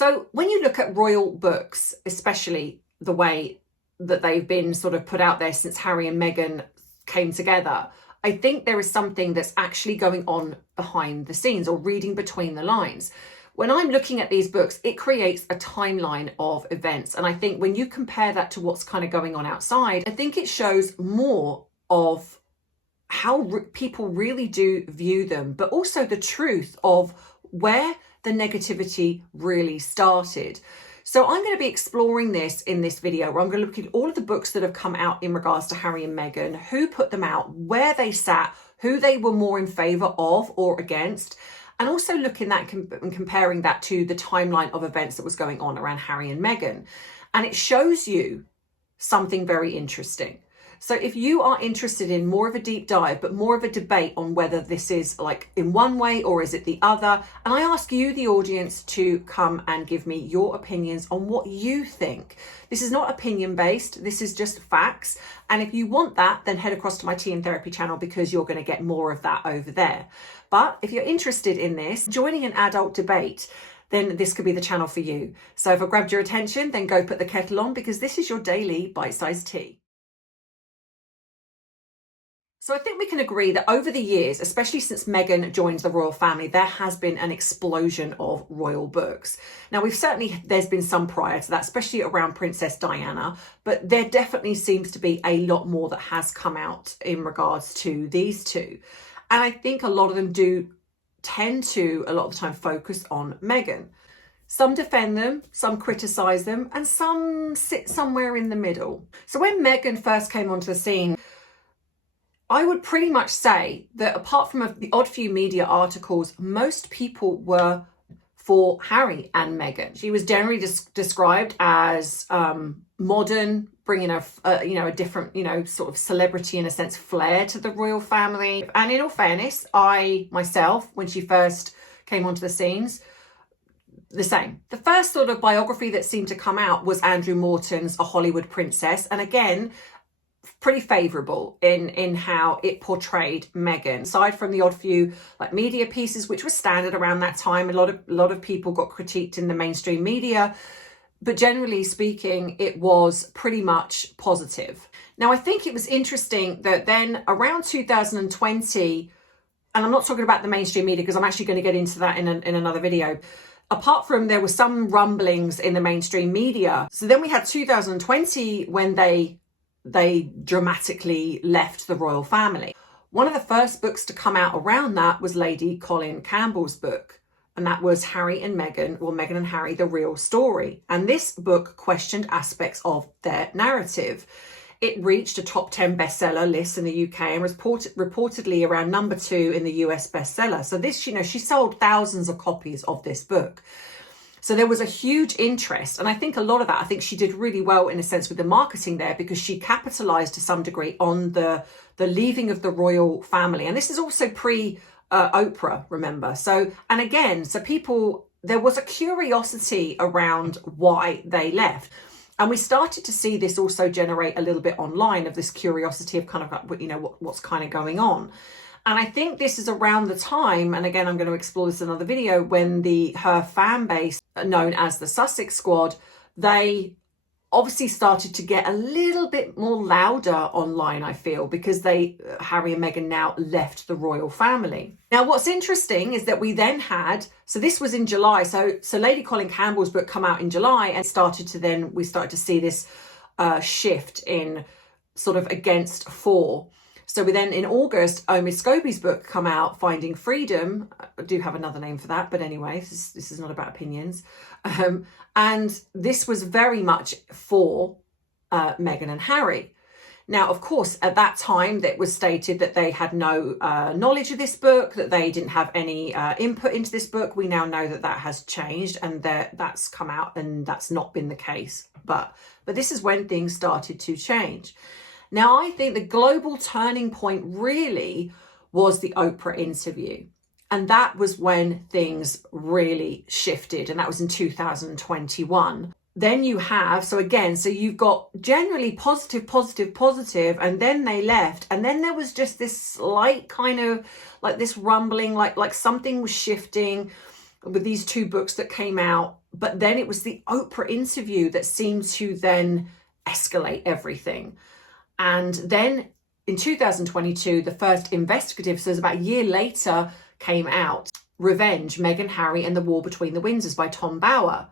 So when you look at royal books, especially the way that they've been sort of put out there since Harry and Meghan came together, I think there is something that's actually going on behind the scenes or reading between the lines. When I'm looking at these books, it creates a timeline of events. And I think when you compare that to what's kind of going on outside, I think it shows more of how people really do view them, but also the truth of where the negativity really started. So I'm going to be exploring this in this video, where I'm going to look at all of the books that have come out in regards to Harry and Meghan, who put them out, where they sat, who they were more in favour of or against, and also looking at and comparing that to the timeline of events that was going on around Harry and Meghan. And it shows you something very interesting. So if you are interested in more of a deep dive, but more of a debate on whether this is like in one way or is it the other, and I ask you, the audience, to come and give me your opinions on what you think. This is not opinion based, this is just facts. And if you want that, then head across to my Tea and Therapy channel, because you're going to get more of that over there. But if you're interested in this, joining an adult debate, then this could be the channel for you. So if I grabbed your attention, then go put the kettle on, because this is your daily bite-sized tea. So I think we can agree that over the years, especially since Meghan joined the royal family, there has been an explosion of royal books. Now, there's been some prior to that, especially around Princess Diana, but there definitely seems to be a lot more that has come out in regards to these two. And I think a lot of them do tend to, a lot of the time, focus on Meghan. Some defend them, some criticise them, and some sit somewhere in the middle. So when Meghan first came onto the scene, I would pretty much say that apart from the odd few media articles, most people were for Harry and Meghan. She was generally described as modern, bringing a different, sort of celebrity, in a sense, flair to the royal family. And in all fairness, I myself, when she first came onto the scenes, the same. The first sort of biography that seemed to come out was Andrew Morton's A Hollywood Princess. And again, pretty favourable in how it portrayed Meghan. Aside from the odd few like media pieces, which were standard around that time, a lot of people got critiqued in the mainstream media, but generally speaking, it was pretty much positive. Now, I think it was interesting that then around 2020, and I'm not talking about the mainstream media because I'm actually going to get into that in another video. Apart from there were some rumblings in the mainstream media. So then we had 2020 when they dramatically left the royal family. One of the first books to come out around that was Lady Colin Campbell's book, and that was Harry and Meghan, or Meghan and Harry, The Real Story. And this book questioned aspects of their narrative. It reached a top 10 bestseller list in the UK and was reportedly around number 2 in the US bestseller. So this, she sold thousands of copies of this book. So there was a huge interest. And I think a lot of that, I think she did really well in a sense with the marketing there, because she capitalized to some degree on the leaving of the royal family. And this is also pre-Oprah, remember. So, and again, there was a curiosity around why they left. And we started to see this also generate a little bit online of this curiosity of kind of like, what's kind of going on. And I think this is around the time, and again, I'm going to explore this in another video, when her fan base, known as the Sussex Squad, they obviously started to get a little bit more louder online, I feel, because Harry and Meghan now left the royal family. Now, what's interesting is that we then had, so this was in July, so Lady Colin Campbell's book come out in July, and we started to see this shift in sort of against for. So we then in August, Omid Scobie's book come out, Finding Freedom. I do have another name for that, but anyway, this is not about opinions. And this was very much for Meghan and Harry. Now, of course, at that time, it was stated that they had no knowledge of this book, that they didn't have any input into this book. We now know that has changed, and that's come out, and that's not been the case. But this is when things started to change. Now, I think the global turning point really was the Oprah interview. And that was when things really shifted. And that was in 2021. Then you've got generally positive. And then they left. And then there was just this slight kind of like this rumbling, like something was shifting with these two books that came out But then it was the Oprah interview that seemed to then escalate everything. And then in 2022, the first investigative, so it was about a year later, came out. Revenge, Meghan, Harry and the War Between the Windsors by Tom Bower.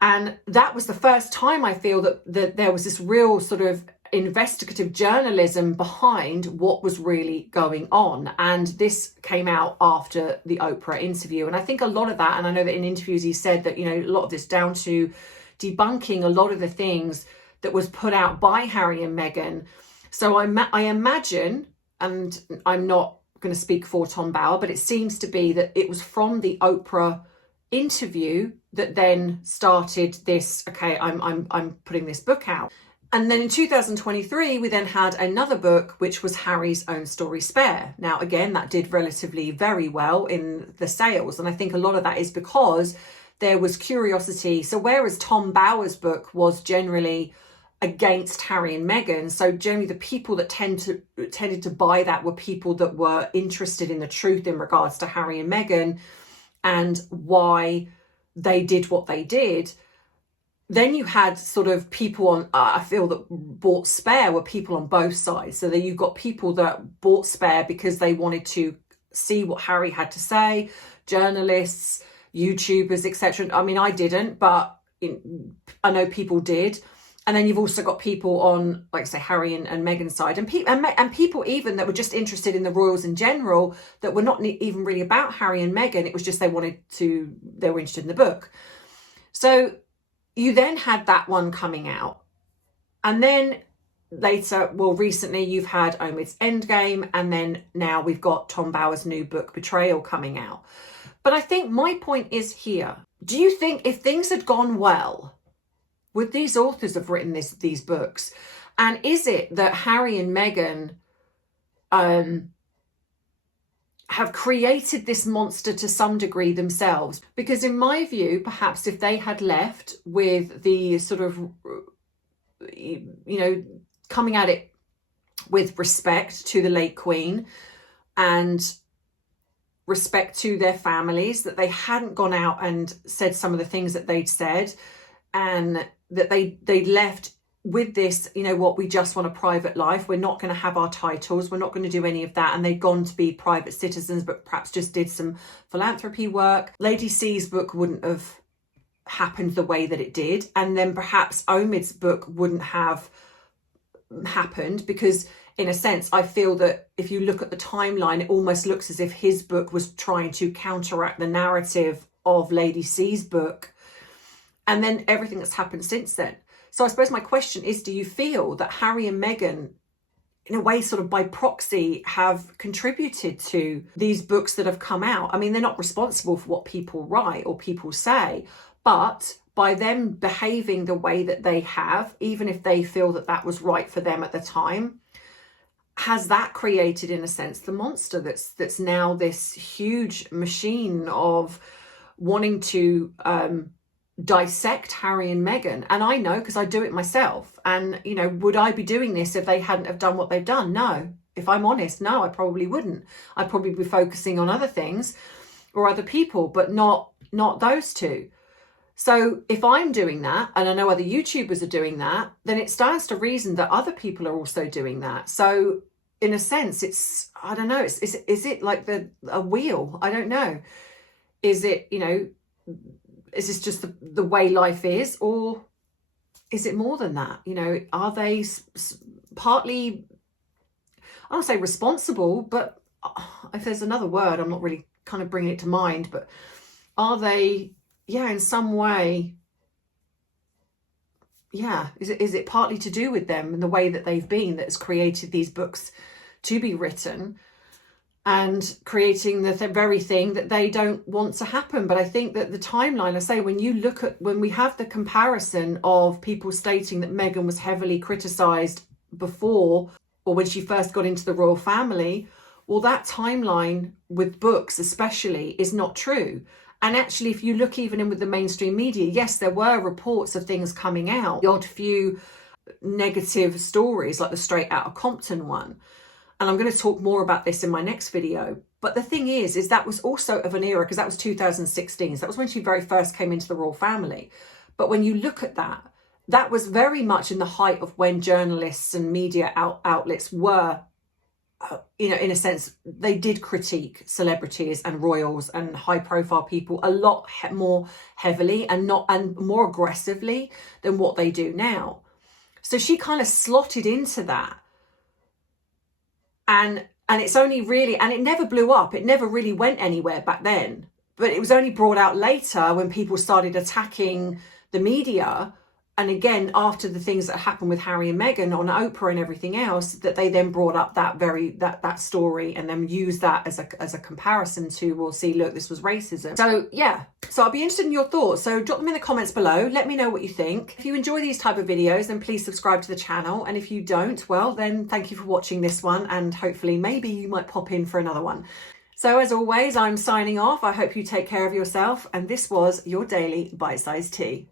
And that was the first time I feel that there was this real sort of investigative journalism behind what was really going on. And this came out after the Oprah interview. And I think a lot of that, and I know that in interviews he said that, you know, a lot of this down to debunking a lot of the things that was put out by Harry and Meghan. So I imagine, and I'm not going to speak for Tom Bower, but it seems to be that it was from the Oprah interview that then started this, okay, I'm putting this book out. And then in 2023, we then had another book, which was Harry's Own Story Spare. Now, again, that did relatively very well in the sales. And I think a lot of that is because there was curiosity. So whereas Tom Bower's book was generally against Harry and Meghan, so generally the people that tended to buy that were people that were interested in the truth in regards to Harry and Meghan and why they did what they did. Then you had sort of people on, I feel that bought Spare were people on both sides. So then you've got people that bought Spare because they wanted to see what Harry had to say, journalists, YouTubers, etc. I mean, I didn't, but I know people did. And then you've also got people on, like I say, Harry and Meghan's side, and people even that were just interested in the royals in general, that were not even really about Harry and Meghan. It was just they were interested in the book. So you then had that one coming out. And then later, well, recently you've had Omid's Endgame, and then now we've got Tom Bower's new book, Betrayal, coming out. But I think my point is here. Do you think if things had gone well, would these authors have written these books? And is it that Harry and Meghan have created this monster to some degree themselves? Because in my view, perhaps if they had left with the sort of, you know, coming at it with respect to the late Queen and respect to their families, that they hadn't gone out and said some of the things that they'd said, and that they left with this, you know what, we just want a private life. We're not going to have our titles. We're not going to do any of that. And they'd gone to be private citizens, but perhaps just did some philanthropy work. Lady C's book wouldn't have happened the way that it did. And then perhaps Omid's book wouldn't have happened, because in a sense, I feel that if you look at the timeline, it almost looks as if his book was trying to counteract the narrative of Lady C's book. And then everything that's happened since then. So I suppose my question is, do you feel that Harry and Meghan, in a way, sort of by proxy, have contributed to these books that have come out? I mean, they're not responsible for what people write or people say, but by them behaving the way that they have, even if they feel that that was right for them at the time, has that created, in a sense, the monster that's now this huge machine of wanting to dissect Harry and Meghan? And I know, because I do it myself. And, you know, would I be doing this if they hadn't have done what they've done? No. If I'm honest, no, I probably wouldn't. I'd probably be focusing on other things or other people, but not those two. So if I'm doing that, and I know other YouTubers are doing that, then it stands to reason that other people are also doing that. So in a sense, it's, I don't know, is it like a wheel? I don't know. Is it, you know, is this just the way life is, or is it more than that? You know, are they partly, I don't say responsible, but if there's another word, I'm not really kind of bringing it to mind, but are they, yeah, in some way, yeah, is it partly to do with them and the way that they've been that has created these books to be written and creating the very thing that they don't want to happen? But I think that the timeline, I say, when you look at, when we have the comparison of people stating that Meghan was heavily criticised before, or when she first got into the royal family, well, that timeline with books especially is not true. And actually, if you look even in with the mainstream media, yes, there were reports of things coming out, the odd few negative stories like the Straight Outta Compton one. And I'm going to talk more about this in my next video. But the thing is that was also of an era, because that was 2016. So that was when she very first came into the royal family. But when you look at that, that was very much in the height of when journalists and media outlets were, you know, in a sense, they did critique celebrities and royals and high profile people a lot more heavily and more aggressively than what they do now. So she kind of slotted into that. And it's only really, and it never blew up. It never really went anywhere back then. But it was only brought out later when people started attacking the media. And again, after the things that happened with Harry and Meghan on Oprah and everything else, that they then brought up that story and then used that as a comparison to, well, see, look, this was racism. So yeah, so I'll be interested in your thoughts. So drop them in the comments below. Let me know what you think. If you enjoy these type of videos, then please subscribe to the channel. And if you don't, well, then thank you for watching this one. And hopefully maybe you might pop in for another one. So as always, I'm signing off. I hope you take care of yourself. And this was your daily bite-sized tea.